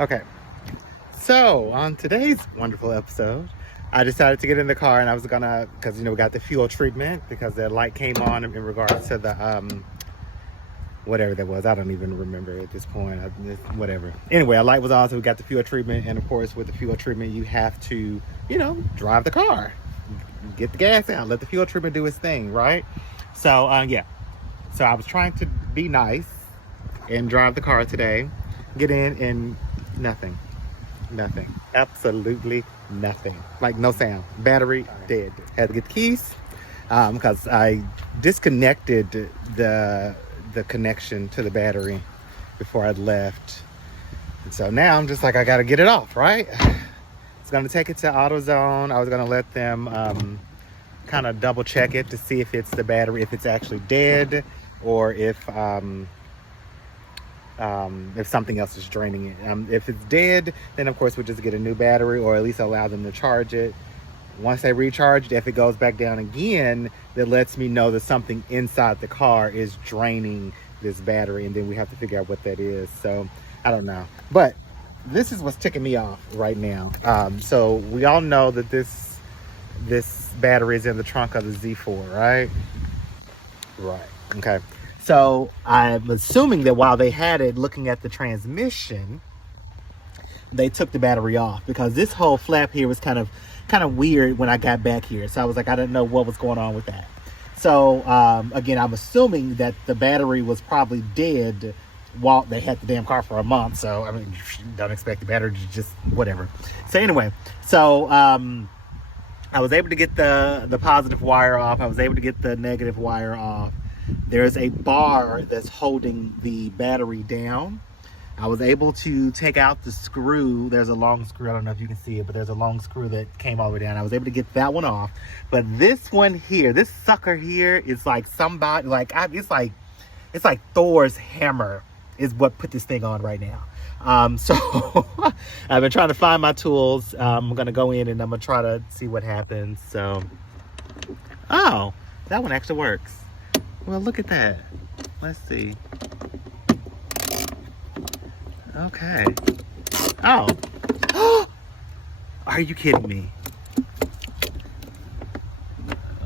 Okay, so on today's wonderful episode, I decided to get in the car and I was gonna, because we got the fuel treatment because the light came on in regards to the whatever that was. I don't even remember at this point. Whatever. Anyway, a light was on, so we got the fuel treatment, and of course, with the fuel treatment, you have to, drive the car, get the gas out, let the fuel treatment do its thing, right? So yeah. So I was trying to be nice and drive the car today, get in, and nothing, absolutely nothing, like no sound, battery dead. Had to get the keys because I disconnected the connection to the battery before I left, and so now I'm just like, I gotta get it off, right? It's gonna take it to AutoZone. I was gonna let them kind of double check it to see if it's the battery, if it's actually dead, or if something else is draining it. If it's dead, then of course we'll just get a new battery, or at least allow them to charge it. Once they recharge it, if it goes back down again, that lets me know that something inside the car is draining this battery, and then we have to figure out what that is. So I don't know, but this is what's ticking me off right now. So we all know that this battery is in the trunk of the Z4, right? Right. Okay. So I'm assuming that while they had it, looking at the transmission, they took the battery off, because this whole flap here was kind of weird when I got back here. So I was like, I didn't know what was going on with that. So again, I'm assuming that the battery was probably dead while they had the damn car for a month. So I mean, don't expect the battery to just whatever. So anyway, so I was able to get the positive wire off. I was able to get the negative wire off. There's a bar that's holding the battery down. I was able to take out the screw. There's a long screw. I don't know if you can see it, but there's a long screw that came all the way down. I was able to get that one off. But this one here, this sucker here, is like somebody, it's like Thor's hammer is what put this thing on right now. So I've been trying to find my tools. I'm going to go in and I'm going to try to see what happens. So, oh, that one actually works. Well, look at that. Let's see. Okay. Oh. Are you kidding me?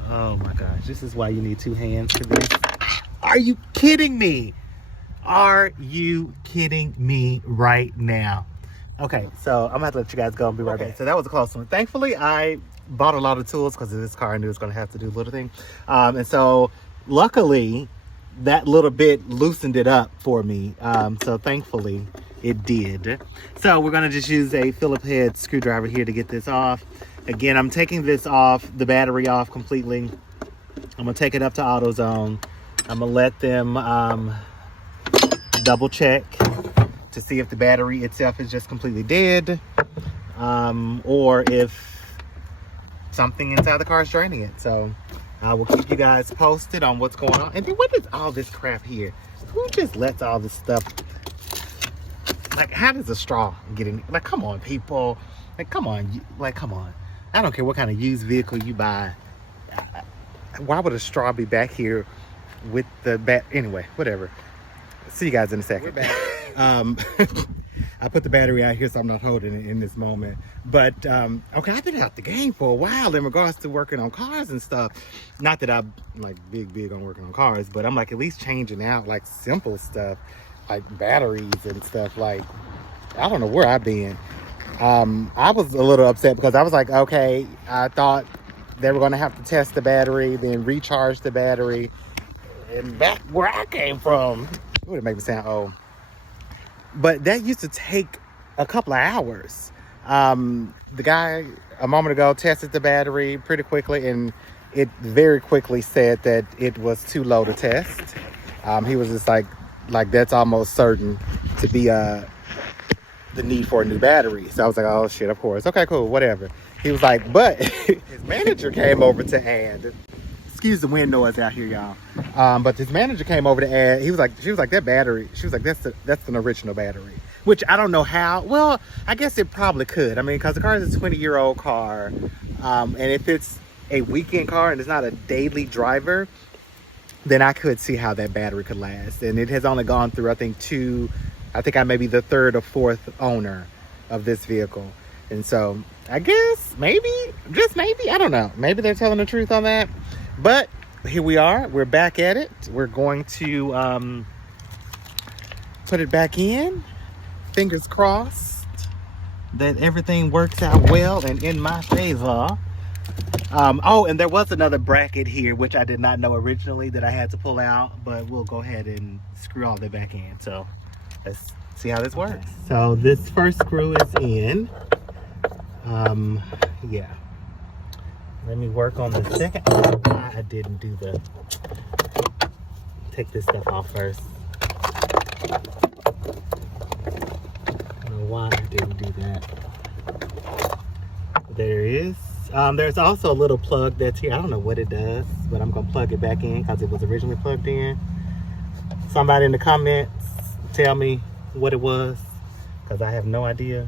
Oh my gosh. This is why you need two hands for this. Are you kidding me? Are you kidding me right now? Okay, so I'm gonna have to let you guys go and be right back. So that was a close one. Thankfully, I bought a lot of tools because of this car. I knew it was gonna have to do a little thing. And so luckily, that little bit loosened it up for me. So thankfully, it did. So we're gonna just use a Phillips head screwdriver here to get this off. Again, I'm taking this off, the battery off completely. I'm gonna take it up to AutoZone. I'm gonna let them double check to see if the battery itself is just completely dead, or if something inside the car is draining it. So I will keep you guys posted on what's going on. And then what is all this crap here? Who just lets all this stuff? Like, how does a straw get in? Like, come on, people. Like, come on. Come on. I don't care what kind of used vehicle you buy. Why would a straw be back here with the Anyway, whatever. See you guys in a second. We're back. I put the battery out here, so I'm not holding it in this moment. But, okay, I've been out the game for a while in regards to working on cars and stuff. Not that I'm, like, big on working on cars, but I'm, like, at least changing out, like, simple stuff, like batteries and stuff. Like, I don't know where I've been. I was a little upset because I was like, okay, I thought they were going to have to test the battery, then recharge the battery. And back where I came from, it would make me sound old. But that used to take a couple of hours. The guy a moment ago tested the battery pretty quickly, and it very quickly said that it was too low to test. He was just like that's almost certain to be the need for a new battery. So I was like, oh shit, of course. Okay, cool, whatever. He was like, but his manager came over to add. Excuse the wind noise out here, y'all. But his manager came over to add. She was like, that battery. She was like, that's an original battery. Which I don't know how. Well, I guess it probably could. I mean, because the car is a 20-year-old car, and if it's a weekend car and it's not a daily driver, then I could see how that battery could last. And it has only gone through, I think, two I think I may be the third or fourth owner of this vehicle. And so I guess maybe, just maybe, I don't know. Maybe they're telling the truth on that. But here we are. We're back at it. We're going to put it back in. Fingers crossed that everything works out well and in my favor. Oh, and there was another bracket here, which I did not know originally that I had to pull out, but we'll go ahead and screw all that back in. So let's see how this works. So this first screw is in. Yeah. Let me work on the second. I didn't do the, take this stuff off first. I don't know why I didn't do that. There is. There's also a little plug that's here. I don't know what it does, but I'm gonna plug it back in because it was originally plugged in. Somebody in the comments tell me what it was, because I have no idea.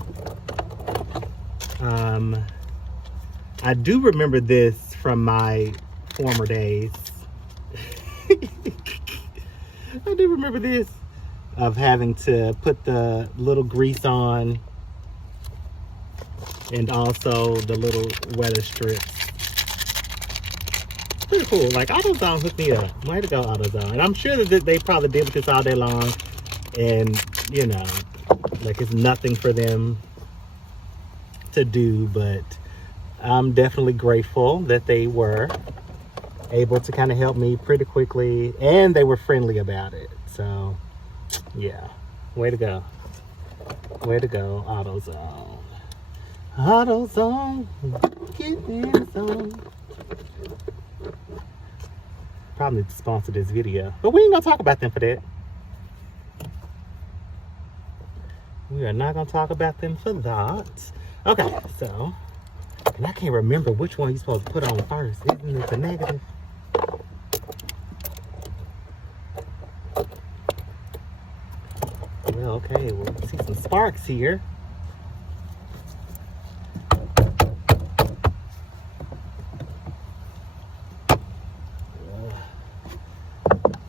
I do remember this from my former days. I do remember this, of having to put the little grease on and also the little weather strips. Pretty cool. Like, AutoZone hooked me up. Way to go, AutoZone. And I'm sure that they probably deal with this all day long, and you know, like, it's nothing for them to do, but I'm definitely grateful that they were able to kind of help me pretty quickly, and they were friendly about it. So yeah, way to go. Way to go, AutoZone. AutoZone, get in the zone. Probably need to sponsor this video, but we ain't gonna talk about them for that. We are not gonna talk about them for that. Okay, so, and I can't remember which one you're supposed to put on first. Isn't it the negative? Well, okay, we'll see some sparks here.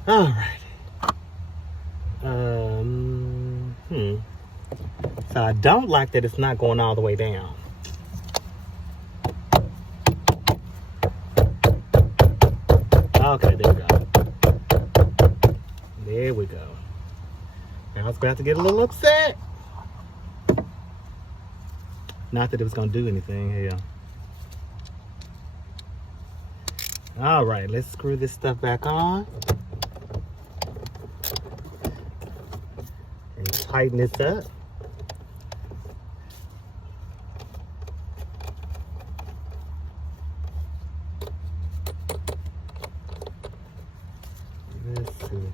All right. So I don't like that it's not going all the way down. Okay, there we go. There we go. Now I was about to get a little upset. Not that it was gonna do anything here. All right, let's screw this stuff back on. And tighten this up. Let's see.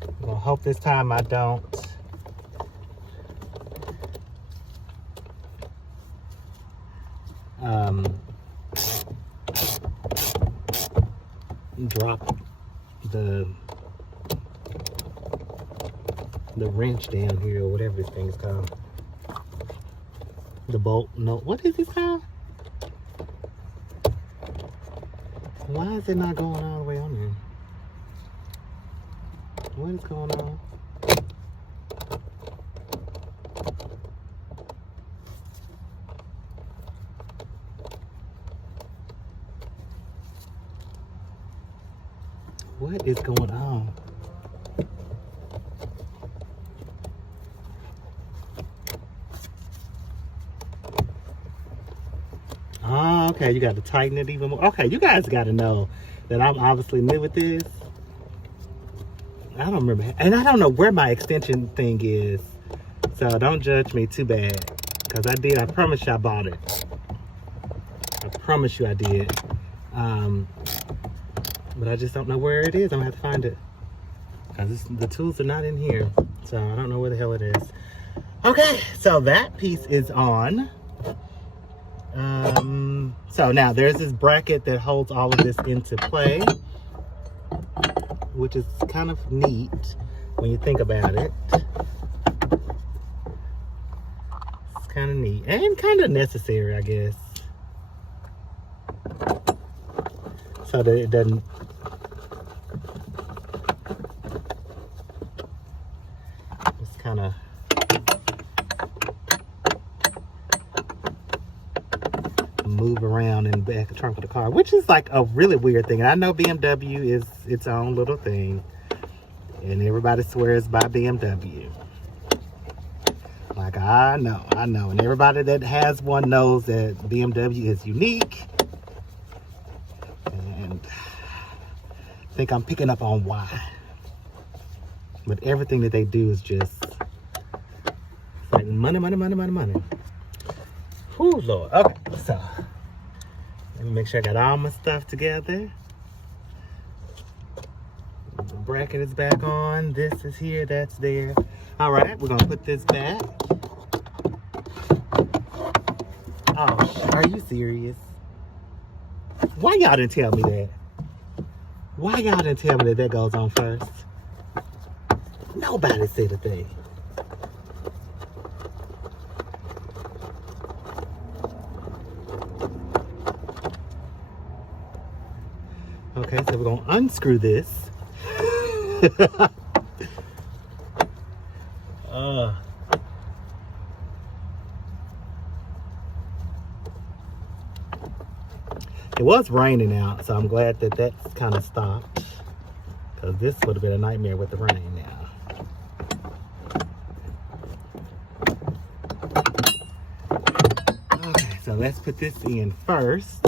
I'm gonna hope this time I don't drop the wrench down here, or whatever this thing is called. The bolt. No, what is this called? Why is it not going all the way on there? What is going on? What is going on? Oh, okay, you got to tighten it even more. Okay, you guys got to know that I'm obviously new with this. I don't remember, and I don't know where my extension thing is, so don't judge me too bad, because I did. I promise you I bought it. I promise you I did. But I just don't know where it is. I'm gonna have to find it, because the tools are not in here, so I don't know where the hell it is. Okay, so that piece is on. So now there's this bracket that holds all of this into play, which is kind of neat when you think about it. It's kind of neat and kind of necessary, I guess, so that it doesn't kind of move around in the back of the trunk of the car, which is like a really weird thing. And I know BMW is its own little thing, and everybody swears by BMW. Like, I know, and everybody that has one knows that BMW is unique, and I think I'm picking up on why. But everything that they do is just like money. Whew, Lord. Okay, so let me make sure I got all my stuff together. The bracket is back on. This is here, that's there. All right, we're gonna put this back. Oh, are you serious? Why y'all didn't tell me that? Why y'all didn't tell me that that goes on first? Nobody said a thing. Okay, so we're gonna unscrew this. It was raining out, so I'm glad that that's kind of stopped, because this would have been a nightmare with the rain now. Okay, so let's put this in first.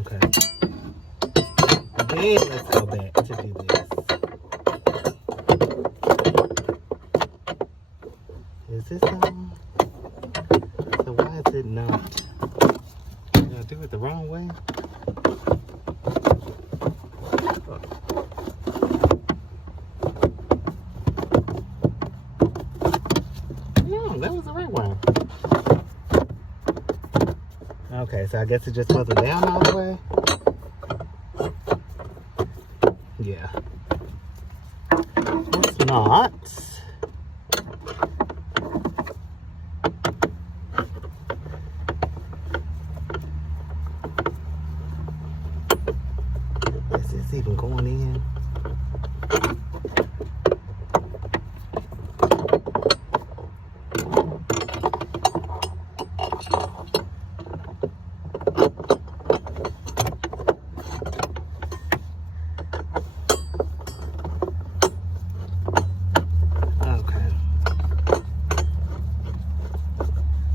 Okay. Then let's go back to do this. Is this on? So why is it not? Did I do it the wrong way? No, that was the right one. Okay, so I guess it just wasn't down all the way. Yeah. It's not. Is this even going in?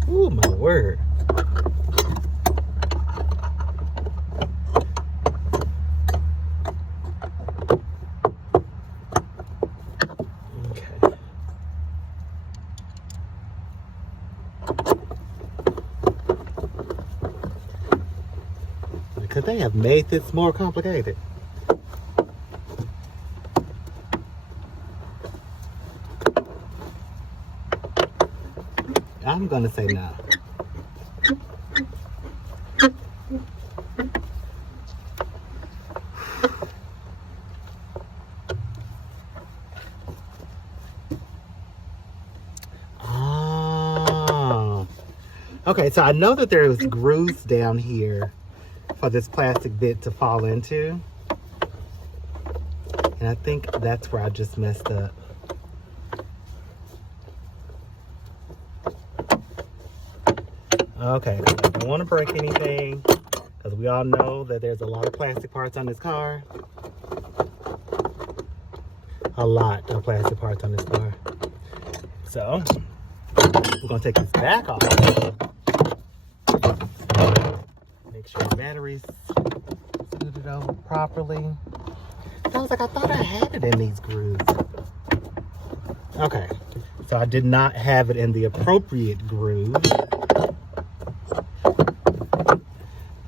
Ooh, my word. Okay. Could they have made this more complicated? I'm gonna say no. Oh. Okay, so I know that there was grooves down here for this plastic bit to fall into. And I think that's where I just messed up. Okay, I don't want to break anything, because we all know that there's a lot of plastic parts on this car. A lot of plastic parts on this car. So, we're going to take this back off. Make sure the battery's scooted over properly. I was like, I thought I had it in these grooves. Okay, so I did not have it in the appropriate groove.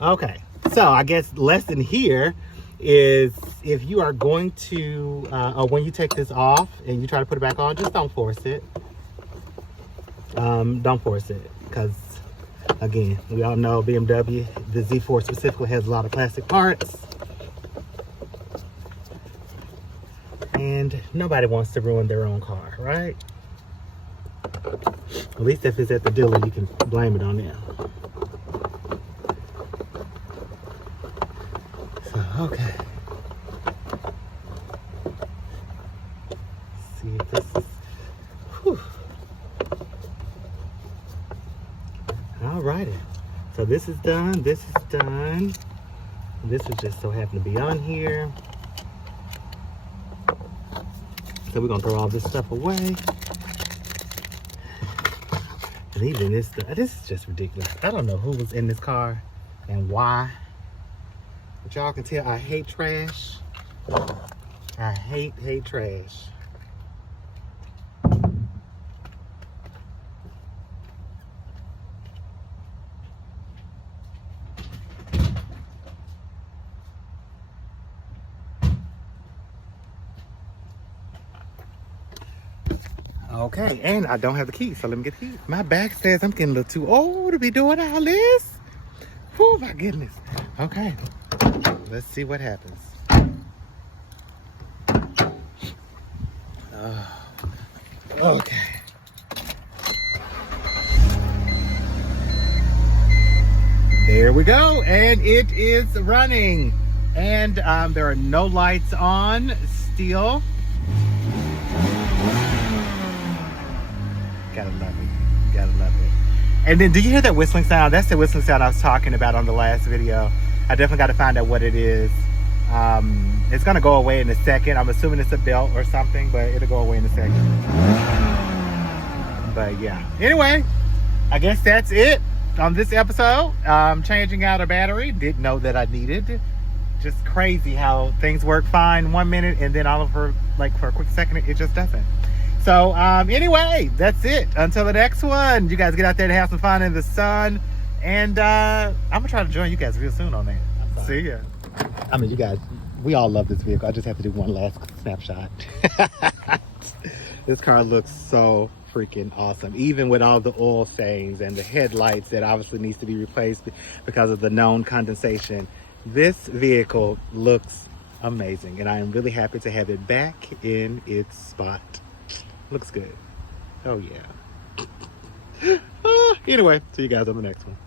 Okay, so I guess lesson here is if you are going to, or when you take this off and you try to put it back on, just don't force it. Don't force it, because again, we all know BMW, the Z4 specifically, has a lot of plastic parts. And nobody wants to ruin their own car, right? At least if it's at the dealer, you can blame it on them. Okay. See if this is. Whew. Alrighty. So this is done. This is done. This was just so happened to be on here. So we're gonna throw all this stuff away. And even this is just ridiculous. I don't know who was in this car and why. But y'all can tell I hate trash. I hate trash. Okay, and I don't have the key, so let me get the key. My back says I'm getting a little too old to be doing all this. Oh my goodness. Okay, let's see what happens. Okay. There we go, and it is running. And there are no lights on still. Gotta love it. Gotta love it. And then, do you hear that whistling sound? That's the whistling sound I was talking about on the last video. I definitely got to find out what it is. It's gonna go away in a second. I'm assuming it's a belt or something, but it'll go away in a second. But yeah. Anyway, I guess that's it on this episode. Changing out a battery. Didn't know that I needed. Just crazy how things work fine 1 minute and then all of her, like for a quick second, it just doesn't. So anyway, that's it. Until the next one, you guys get out there to have some fun in the sun. And I'm gonna try to join you guys real soon on that. See ya. I mean, you guys, we all love this vehicle. I just have to do one last snapshot. This car looks so freaking awesome, even with all the oil stains and the headlights that obviously needs to be replaced because of the known condensation. This vehicle looks amazing, and I am really happy to have it back in its spot. Looks good. Oh yeah. Anyway, see you guys on the next one.